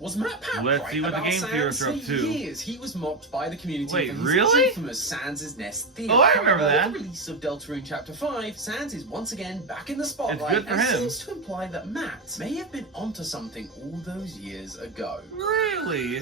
Was Matt Pat Let's right see what the about game theorists are up Sans? to. For years, he was mocked by the community Wait, for his really? infamous Sans' Nest theory. Oh, I remember However, that. with the release of Deltarune Chapter 5, Sans is once again back in the spotlight It's good for and him. seems to imply that Matt may have been onto something all those years ago. Really?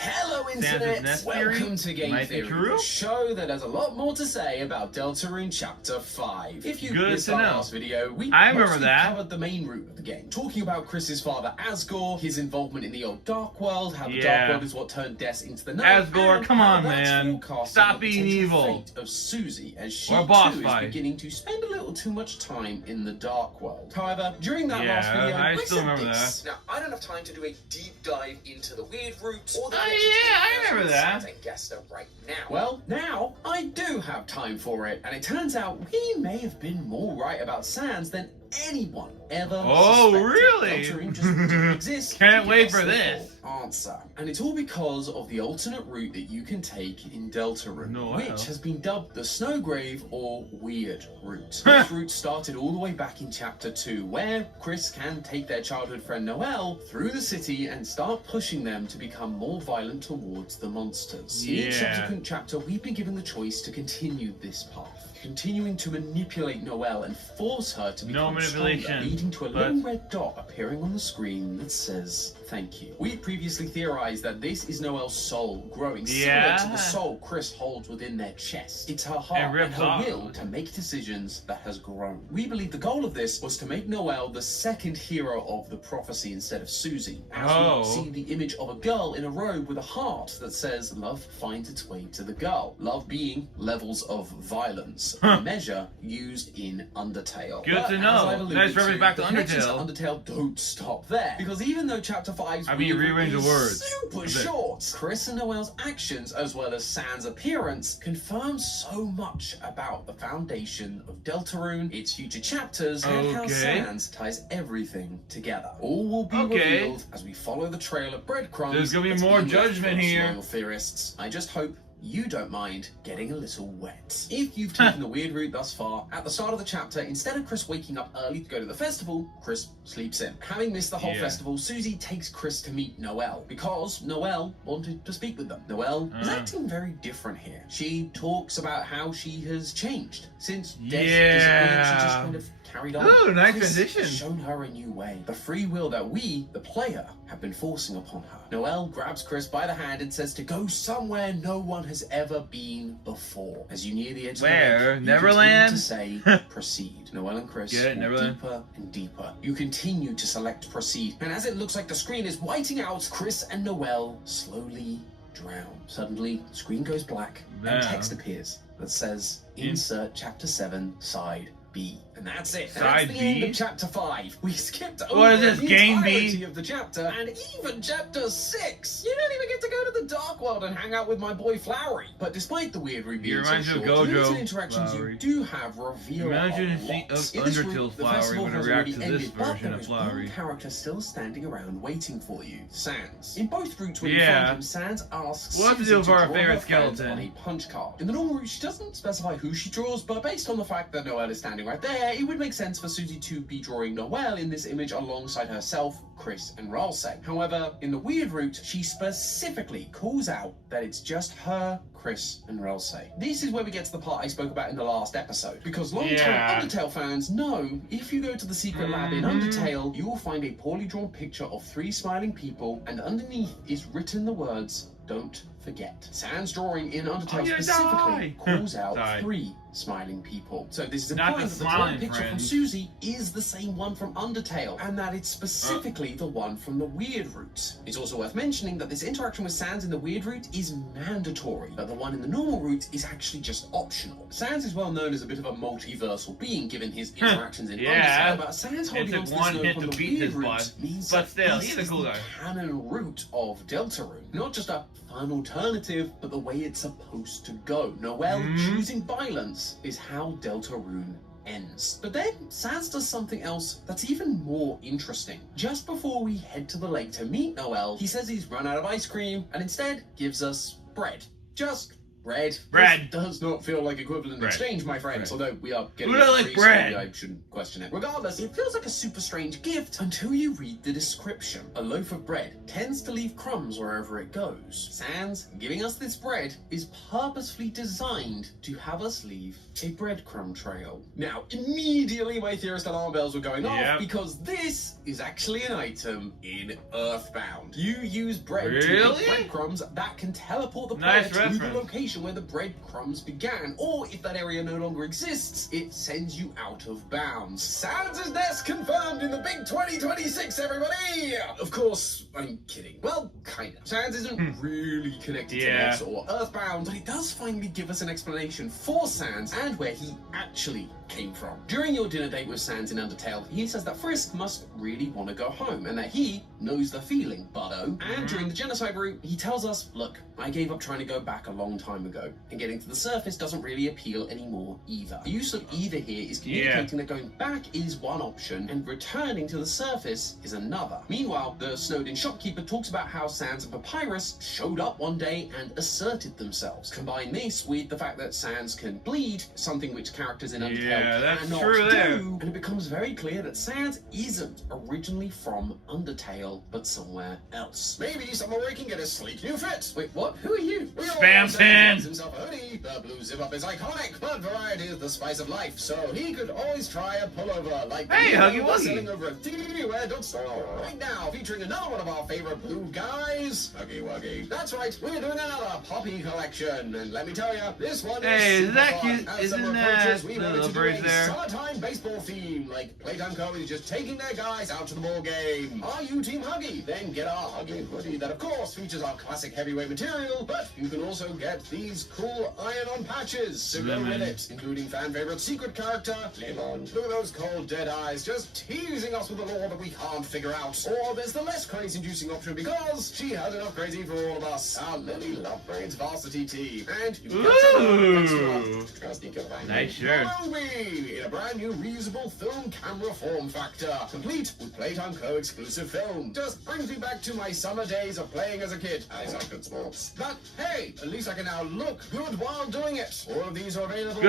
Hello Sans' Internet! Nest Welcome theory? to Game Might be Theory, true? the show that has a lot more to say about Deltarune Chapter 5. If you Good missed to our know. last video, we I remember mostly that. covered the main route of the game, talking about Chris's father Asgore, his involvement in the old Dark World, how the Yeah. Dark World is what turned Des into the Night, Asgore, and come how on, that's man. forecasting Stop the being potential evil. fate of Susie, as she Or a boss too fight. is beginning to spend a little too much time in the Dark World. However, during that last Yeah, video, I I still said remember this. Now, I don't have time to do a deep dive into the weird route or the Oh, connections yeah, I between remember Sans that. and Gesta right now. Well, now I do have time for it, and it turns out we may have been more right about Sans than anyone ever Oh, suspected. really? Deltarune just didn't exist. Can't to wait give for us the this. full answer. And it's all because of the alternate route that you can take in Deltarune, No, which wow. has been dubbed the Snowgrave or Weird route. This route started all the way back in Chapter 2, where Chris can take their childhood friend Noelle through the city and start pushing them to become more violent towards the monsters. In each Yeah. subsequent chapter, we've been given the choice to continue this path, continuing to manipulate Noelle and force her to No become stronger, manipulation, leading to a but- little red dot appearing on the screen that says thank you. We previously theorized that this is Noelle's soul growing similar to the Yeah. soul Chris holds within their chest. It's her heart And and rips her off. will to make decisions that has grown. We believe the goal of this was to make Noelle the second hero of the prophecy instead of Susie, as Oh. we see the image of a girl in a robe with a heart that says love finds its way to the girl. Love being levels of violence, a measure used in Undertale. Good But to as know. I've alluded Nice reference back to the connections Undertale. Undertale don't stop there, because even though Chapter 5's I mean, weird rearrange the is words super a bit. short, Chris and Noelle's actions, as well as Sans' appearance, confirm so much about the foundation of Deltarune, its future chapters, and how Okay. Sans ties everything together. All will be Okay. revealed as we follow the trail of breadcrumbs. There's gonna be that's more been left judgment for us here. loyal theorists. I just hope you don't mind getting a little wet. If you've taken the weird route thus far, at the start of the chapter, instead of Chris waking up early to go to the festival, Chris sleeps in. Having missed the whole Yeah. festival, Susie takes Chris to meet Noelle, because Noelle wanted to speak with them. Noelle is acting very different here. She talks about how she has changed. Since Death disappeared, she just kind of carried on. Ooh, nice Chris transition. has shown her a new way. The free will that we, the player, have been forcing upon her. Noelle grabs Chris by the hand and says to go somewhere no one has ever been before. As you near the edge Where? of the lake, you Neverland? continue to say, proceed. Noelle and Chris Get it, walk Neverland? deeper and deeper. You continue to select proceed, and as it looks like the screen is whiting out, Chris and Noelle slowly drown. Suddenly, the screen goes black, Yeah. and text appears that says, insert Chapter 7, Side B. And that's it. Side That's the end B? of Chapter 5. We skipped What over is this, the Game B? entirety of the chapter, and even Chapter 6. You don't even get to go to the Dark World and hang out with my boy Flowery. But despite the weird reviews, He reminds so you of short, Gojo, limited interactions Flowery. you do have reveal Imagine a if lot. the In this Undertale route, the Flowery festival would has react already to this ended, but version there of is one Flowery. character still standing around waiting for you, Sans. In both routes when you Yeah. find him, Sans asks We'll have to Susie do it for our draw favorite her friend skeleton. on a punch card. In the normal route, she doesn't specify who she draws, but based on the fact that Noelle is standing right there, it would make sense for Susie to be drawing Noelle in this image alongside herself, Chris, and Ralsei. However, in the weird route, she specifically calls out that it's just her, Chris, and Ralsei. This is where we get to the part I spoke about in the last episode, because long-time Yeah. Undertale fans know if you go to the secret lab in Undertale, you will find a poorly drawn picture of 3 smiling people, and underneath is written the words, "Don't forget." Sans drawing in Undertale gonna specifically die. calls out Die. 3 smiling people. So this is Not implying the that the drawn smiling picture from friends. Susie is the same one from Undertale, and that it's specifically the one from the weird route. It's also worth mentioning that this interaction with Sans in the weird route is mandatory, but the one in the normal route is actually just optional. Sans is well known as a bit of a multiversal being given his interactions in Yeah. Undertale, but Sans holding took on to one this note hit from to the beat weird his route butt, means but that still, this he's a is cool the guy. canon route of Deltarune, not just a fun alternative, but the way it's supposed to go. Noelle choosing violence is how Deltarune ends. But then Sans does something else that's even more interesting. Just before we head to the lake to meet Noelle, he says he's run out of ice cream and instead gives us bread. Just bread. Bread. This does not feel like equivalent Bread. exchange, my friends. Bread. Although we are getting Who don't like bread? I shouldn't question it. Regardless, it feels like a super strange gift until you read the description. A loaf of bread tends to leave crumbs wherever it goes. Sans giving us this bread is purposefully designed to have us leave a breadcrumb trail. Now, immediately my theorist alarm bells were going off because this is actually an item in Earthbound. You use bread to make breadcrumbs that can teleport the player to the location where the breadcrumbs began, or if that area no longer exists, it sends you out of bounds. Sans' nest confirmed in the big 2026, everybody! Of course, I'm kidding. Well, kinda. Sans isn't really connected to Ness or Earthbound, but it does finally give us an explanation for Sans and where he actually came from. During your dinner date with Sans in Undertale, he says that Frisk must really want to go home and that he knows the feeling, butto. And during the genocide route, he tells us, look, I gave up trying to go back a long time ago, and getting to the surface doesn't really appeal anymore either. The use of either here is communicating that going back is one option and returning to the surface is another. Meanwhile, the snowed-in shopkeeper talks about how Sans and Papyrus showed up one day and asserted themselves. Combine this with the fact that Sans can bleed, something which characters in Undertale cannot do, and it becomes very clear that Sans isn't originally from Undertale, but somewhere else. Maybe somewhere where he can get a sleek new fit. Wait, what? Who are you? Spam pin! Himself a hoodie. The blue zip-up is iconic, but variety is the spice of life, so he could always try a pullover like Huggy Wuggy selling over at anywhere.store. Right now, featuring another one of our favorite blue guys, Huggy Wuggy. That's right, we're doing another Poppy collection, and let me tell you, this one is that cute? Isn't that little birds there? Summertime baseball theme, like Playtime Co. is just taking their guys out to the ball game. Are you Team Huggy? Then get our Huggy hoodie that of course features our classic heavyweight material, but you can also get these cool iron-on patches to go with it, including fan favorite secret character, Lemon. Look at those cold dead eyes just teasing us with a lore that we can't figure out. Or there's the less crazy-inducing option because she has enough crazy for all of us. Our Lily Lovebrain's varsity tee. And you can nice shirt. In a brand new reusable film camera form factor, complete with Playtime Co. exclusive film. Just brings me back to my summer days of playing as a kid. I suck at sports. But hey, at least I can now look good while doing it. All of these are available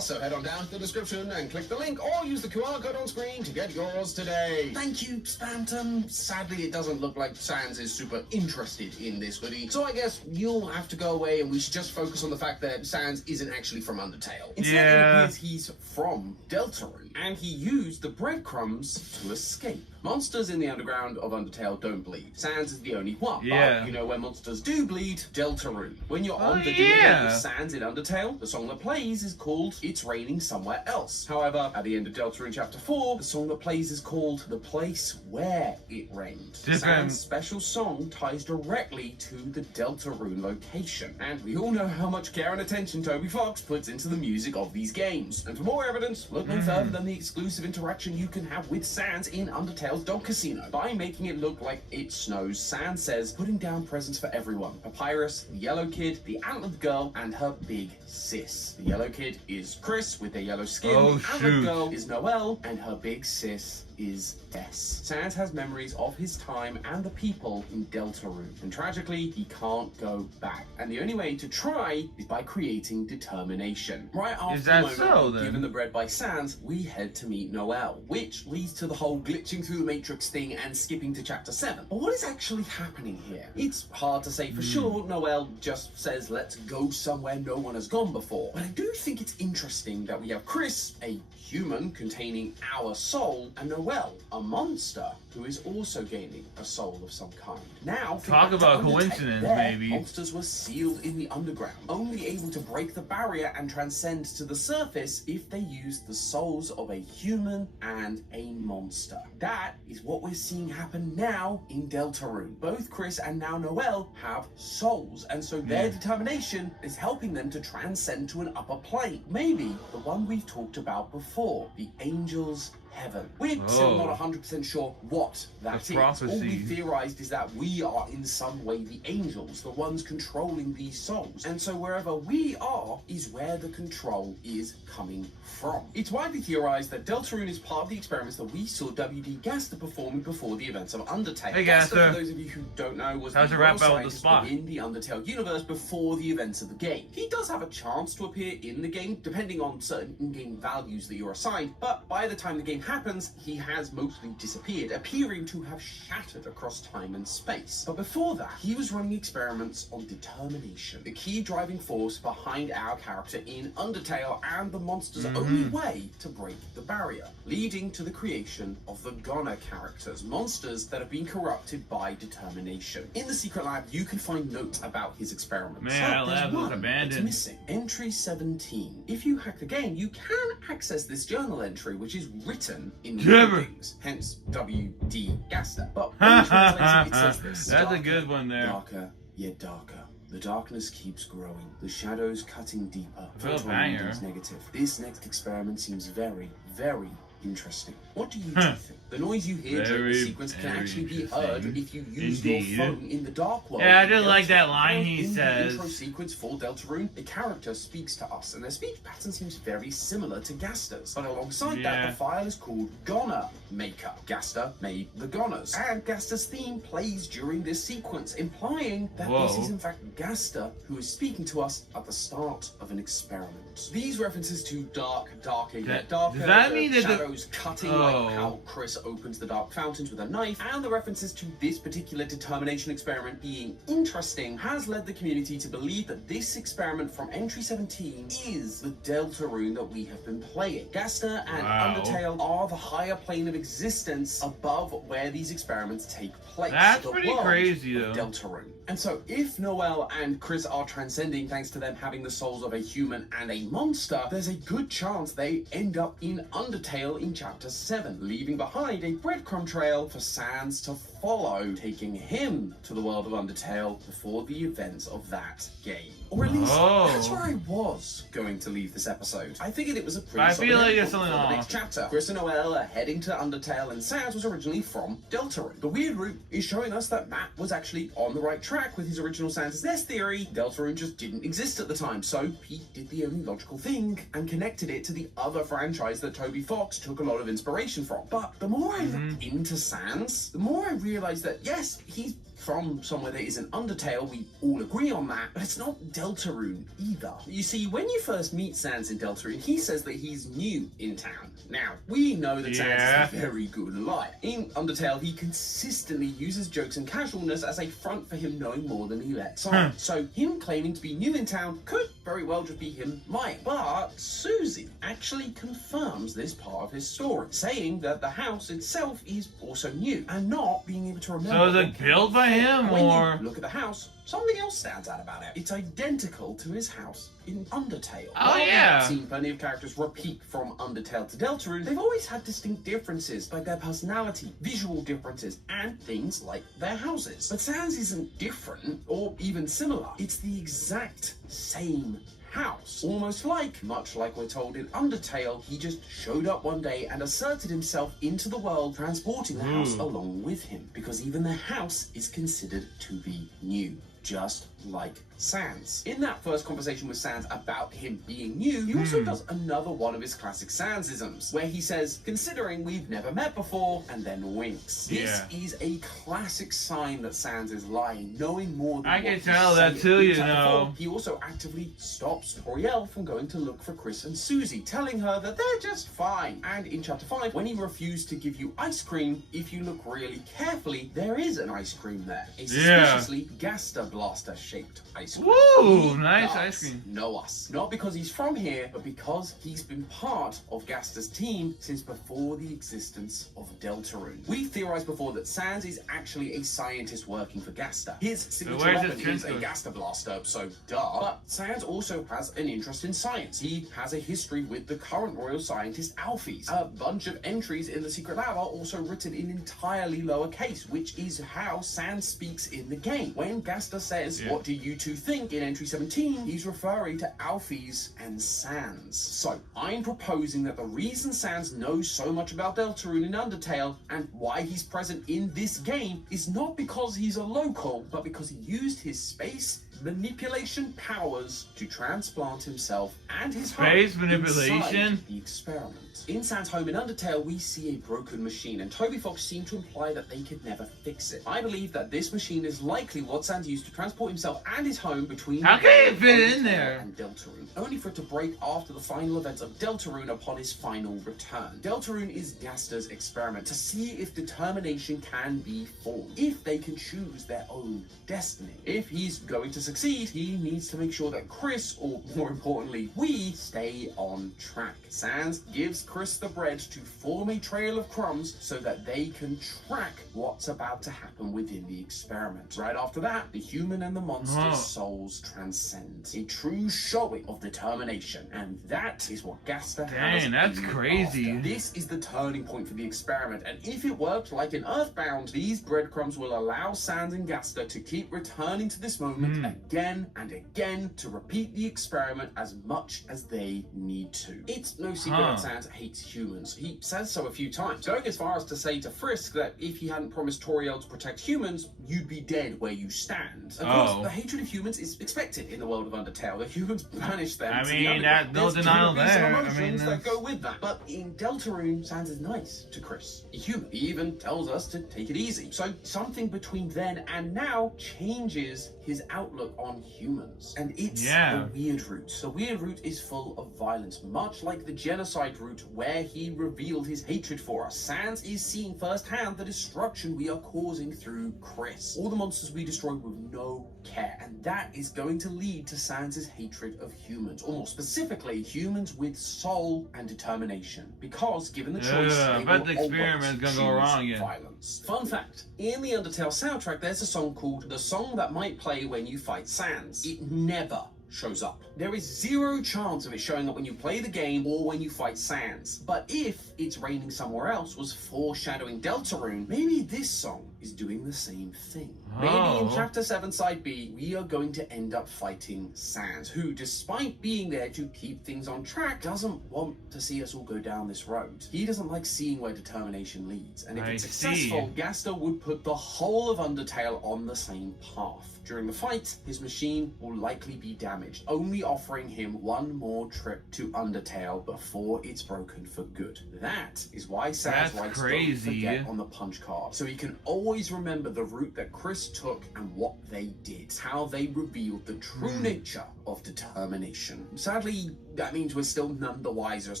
so head on down to the description and click the link or use the QR code on screen to get yours today. Thank you, Spamton. Sadly, it doesn't look like Sans is super interested in this hoodie, so I guess you'll have to go away and we should just focus on the fact that Sans isn't actually from Undertale. Instead, it appears he's from Deltarune, and he used the breadcrumbs to escape. Monsters in the underground of Undertale don't bleed. Sans is the only one. But you know where monsters do bleed? Deltarune. When you're on the dinner with Sans in Undertale, the song that plays is called It's Raining Somewhere Else. However, at the end of Deltarune Chapter 4, the song that plays is called The Place Where It Rained. Sans' special song ties directly to the Deltarune location. And we all know how much care and attention Toby Fox puts into the music of these games. And for more evidence, look no further than the exclusive interaction you can have with Sans in Undertale's Dog Casino. By making it look like it snows, Sans says, putting down presents for everyone. Papyrus, the yellow kid, the antlered girl, and her big sis. The yellow kid is Chris with their yellow skin. The antlered girl is Noelle, and her big sis is Tess. Sans has memories of his time and the people in Deltarune, and tragically, he can't go back. And the only way to try is by creating determination. Right after the moment given the bread by Sans, we head to meet Noelle, which leads to the whole glitching through the Matrix thing and skipping to Chapter 7. But what is actually happening here? It's hard to say for sure. Noelle just says, let's go somewhere no one has gone before. But I do think it's interesting that we have Chris, a human containing our soul, and Noelle, a monster who is also gaining a soul of some kind. Now, talk about coincidence, maybe. Monsters were sealed in the underground, only able to break the barrier and transcend to the surface if they used the souls of a human and a monster. That is what we're seeing happen now in Deltarune. Both Chris and now Noelle have souls, and so their determination is helping them to transcend to an upper plane. Maybe the one we've talked about before, the Angel's heaven. We're still not 100% sure what that is. Prophecy. All we theorized is that we are in some way the angels, the ones controlling these souls. And so wherever we are is where the control is coming from. It's widely theorized that Deltarune is part of the experiments that we saw WD Gaster performing before the events of Undertale. Hey, Gaster, Gaster. for those of you who don't know, was How's the your rap world battle with the scientist spot? within the Undertale universe before the events of the game. He does have a chance to appear in the game, depending on certain in-game values that you're assigned, but by the time the game happens, he has mostly disappeared, appearing to have shattered across time and space. But before that, he was running experiments on determination, the key driving force behind our character in Undertale and the monster's only way to break the barrier, leading to the creation of the Goner characters, monsters that have been corrupted by determination. In the secret lab, you can find notes about his experiments. Man, that There's lab was one abandoned. that's missing. Entry 17. If you hack the game, you can access this journal entry, which is written in things, hence WD Gaster. But when translated, it says this. That's a good one there. Darker, yet darker. The darkness keeps growing, the shadows cutting deeper. Phil Banger. Is negative. This next experiment seems very, very interesting. What do you think? The noise you hear during the sequence can actually be heard if you use your phone in the dark world. Yeah, I just like that line he in says. The intro sequence for Deltarune, the character speaks to us, and their speech pattern seems very similar to Gaster's. But alongside that, the file is called Goner Maker. Gaster made the Goners, and Gaster's theme plays during this sequence, implying that this is in fact Gaster who is speaking to us at the start of an experiment. These references to darker, yet darker, does that mean that shadows cutting like how Chris opens the dark fountains with a knife, and the references to this particular determination experiment being interesting has led the community to believe that this experiment from entry 17 is the Deltarune that we have been playing. Gaster and Undertale are the higher plane of existence above where these experiments take place. That's the pretty world crazy though. of Deltarune. And so if Noelle and Chris are transcending thanks to them having the souls of a human and a monster, there's a good chance they end up in Undertale in chapter 7, leaving behind a breadcrumb trail for Sans to follow, taking him to the world of Undertale before the events of that game. Or at least, that's where I was going to leave this episode. I figured it was a pretty solid ending for the next chapter. Chris and Noelle are heading to Undertale, and Sans was originally from Deltarune. The weird route is showing us that Matt was actually on the right track with his original Sans' Nest theory. Deltarune just didn't exist at the time, so he did the only logical thing and connected it to the other franchise that Toby Fox took a lot of inspiration from. But the more I looked into Sans, the more I realized that yes, he's from somewhere that isn't Undertale, we all agree on that, but it's not Deltarune either. You see, when you first meet Sans in Deltarune, he says that he's new in town. Now, we know that Sans is a very good liar. In Undertale, he consistently uses jokes and casualness as a front for him knowing more than he lets on. So him claiming to be new in town could very well just be him lying. But Susie actually confirms this part of his story, saying that the house itself is also new and not being able to remember. So is it built by him, when or you look at the house, something else stands out about it. It's identical to his house in Undertale. Oh, While yeah. We've seen plenty of characters repeat from Undertale to Deltarune, they've always had distinct differences, like their personality, visual differences, and things like their houses. But Sans isn't different, or even similar. It's the exact same house. Almost like, much like we're told in Undertale, he just showed up one day and asserted himself into the world, transporting the house along with him, because even the house is considered to be new, just like Sans. In that first conversation with Sans about him being new, he also does another one of his classic Sansisms, where he says, considering we've never met before, and then winks. This is a classic sign that Sans is lying, knowing more than I what can he's tell that saying. too, In you chapter know. 4, he also actively stops Toriel from going to look for Chris and Susie, telling her that they're just fine. And in chapter 5, when he refused to give you ice cream, if you look really carefully, there is an ice cream there. A suspiciously Gaster Blaster shaped ice cream. Woo! He Nice does ice cream. know us. Not because he's from here, but because he's been part of Gaster's team since before the existence of Deltarune. We theorized before that Sans is actually a scientist working for Gaster. His signature where's weapon his is a trench coat? Gaster Blaster, so duh. But Sans also has an interest in science. He has a history with the current royal scientist Alphys. A bunch of entries in the secret lab are also written in entirely lowercase, which is how Sans speaks in the game. When Gaster says, what do you two think? In entry 17, he's referring to Alphys and Sans. So, I'm proposing that the reason Sans knows so much about Deltarune in Undertale and why he's present in this game is not because he's a local, but because he used his space manipulation powers to transplant himself and his Space home manipulation? inside the experiment. In Sans' home in Undertale, we see a broken machine, and Toby Fox seemed to imply that they could never fix it. I believe that this machine is likely what Sans used to transport himself and his home between How can it fit in there? and Deltarune, only for it to break after the final events of Deltarune upon his final return. Deltarune is Gasta's experiment to see if determination can be formed, if they can choose their own destiny. If he's going to succeed, he needs to make sure that Chris, or more importantly, we, stay on track. Sans gives Chris the bread to form a trail of crumbs so that they can track what's about to happen within the experiment. Right after that, the human and the monster's souls transcend. A true showing of determination, and that is what Gasta has. Dang, that's been crazy. after. This is the turning point for the experiment, and if it works like in Earthbound, these breadcrumbs will allow Sans and Gasta to keep returning to this moment again and again to repeat the experiment as much as they need to. It's no secret that Sans hates humans. He says so a few times, going as far as to say to Frisk that if he hadn't promised Toriel to protect humans, you'd be dead where you stand. Of course, the hatred of humans is expected in the world of Undertale. The humans banish them. I to the mean, underground. no There's denial gonna be some there. I emotions mean, that go with that. But in Deltarune, Sans is nice to Chris, a human. He even tells us to take it easy. So something between then and now changes his outlook on humans. And it's the weird route. The weird route is full of violence, much like the genocide route where he revealed his hatred for us. Sans is seeing firsthand the destruction we are causing through Chris. All the monsters we destroy with no care, and that is going to lead to Sans' hatred of humans, or more specifically, humans with soul and determination. Because given the choice, I they bet will the experiment's gonna go wrong again. Violence. Fun fact, in the Undertale soundtrack, there's a song called The Song That Might Play When You Fight Sans. It never shows up. There is zero chance of it showing up when you play the game or when you fight Sans. But if It's Raining Somewhere Else was foreshadowing Deltarune, maybe this song is doing the same thing. Maybe in Chapter 7 Side B, we are going to end up fighting Sans, who, despite being there to keep things on track, doesn't want to see us all go down this road. He doesn't like seeing where determination leads, and if it's successful, Gasta would put the whole of Undertale on the same path. During the fight, his machine will likely be damaged, only offering him one more trip to Undertale before it's broken for good. That is why Sans writes "Don't forget" on the punch card, so he can always remember the route that Chris took and what they did, how they revealed the true nature of determination. Sadly, that means we're still none the wiser as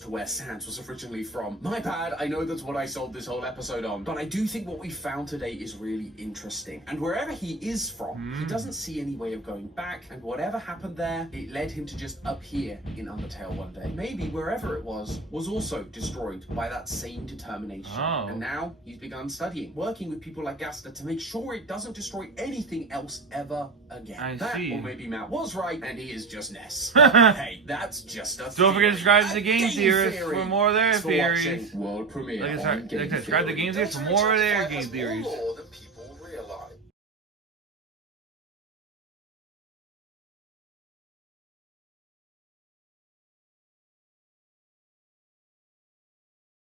to where Sans was originally from. My bad, I know that's what I sold this whole episode on, but I do think what we found today is really interesting. And wherever he is from, he doesn't see any way of going back, and whatever happened there, it led him to just appear in Undertale one day. Maybe wherever it was also destroyed by that same determination. And now he's begun studying, working with people like Gasta to make sure it doesn't destroy anything else ever again. Or maybe Matt was right, and he is just Ness. Hey, that's just a Don't forget to subscribe to the Game Theorists for more of their theories. World premiere. Like subscribe to the Game Theorists for more of their game theories.